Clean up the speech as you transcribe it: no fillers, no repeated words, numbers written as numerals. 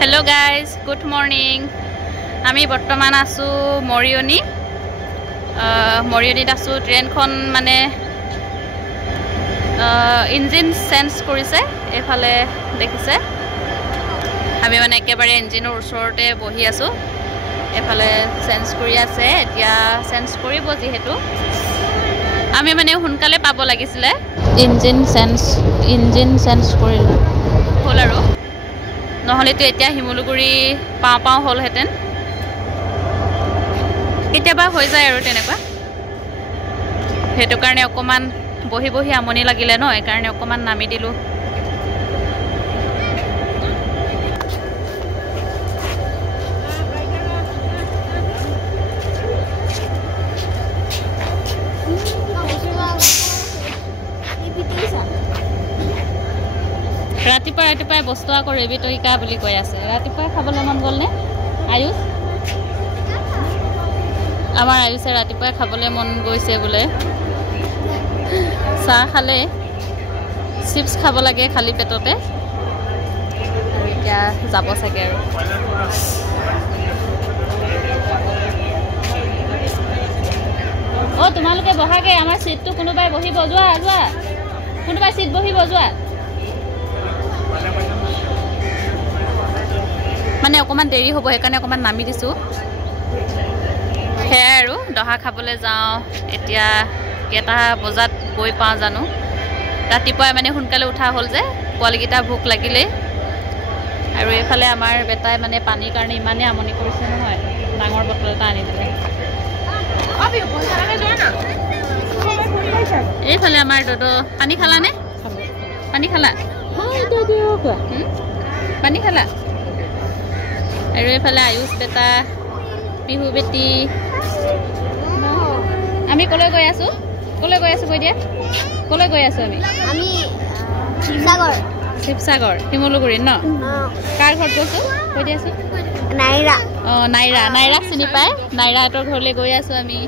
Hello guys, good morning. আমি বৰ্তমান আছো মৰিয়নি মৰিয়নিত আছো ট্ৰেইনখন মানে ইঞ্জিন চেঞ্জ কৰিছে এফালে দেখিছে আমি মানে একেবাৰে ইঞ্জিনৰ ওচৰতে বহি আছো এফালে চেঞ্জ কৰি আছে এতিয়া চেঞ্জ কৰিব যিহেতু আমি মানে হুনকালে পাব লাগিছিল ইঞ্জিন চেঞ্জ কৰিলো হল আৰু নহলে তো এতিয়া হিমুলুগুৰি পাও হল হেতেন কেতিয়াবা হৈ যায় আৰু তেনেকুৱা হেতু কাৰণে অকমান বহি আমনি লাগিলে ন এই কাৰণে অকমান নামি দিলো ৰাতিপুৱাই বস্তু আকৌ ৰেবিটৰিকা বুলি কৈ আছে ৰাতিপুৱাই খাবলৈ মন গ'ল নে আয়ুষ আমাৰ আয়ুষে ৰাতিপুৱাই খাবলৈ মন গৈছে বোলে চাহ খালে চিপছ খাব লাগে খালি পেটতে আৰু এতিয়া যাব চাগে আৰু তোমালোকে বহাগে আমাৰ সিটটো কোনোবাই বহিব যোৱা কোনোবাই সিট বহিব যোৱা মানে অকমান দেৰি হ'ব সেইকাৰণে অকমান নামি দিছো হে আৰু দহা খাবলৈ যাওঁ এতিয়া কেটা বজাত গৈ পাওঁ জানো ৰাতিপুৱাই মানে সোনকালে উঠা হ'ল যে পোৱালিকেইটা ভোক লাগিলে আৰু এইফালে আমাৰ বেটাই মানে পানীৰ কাৰণে ইমানে আমনি কৰিছে নহয় ডাঙৰ বটল এটা আনি দিলে এইফালে আমাৰ দদো পানী খালানে পানী খালা পানী খালা আৰু এইফালে আয়ুষ বেটা পিহু বেটি আমি কলৈ গৈ আছো কৈ দিয়া কলৈ গৈ আছো আমি শিৱসাগৰ শিমলুগুৰিত ন কাৰ ঘৰত গৈছো কৈ দিয়াচোন নাইৰা চিনি পায় নাইৰাহঁতৰ ঘৰলৈ গৈ আছো আমি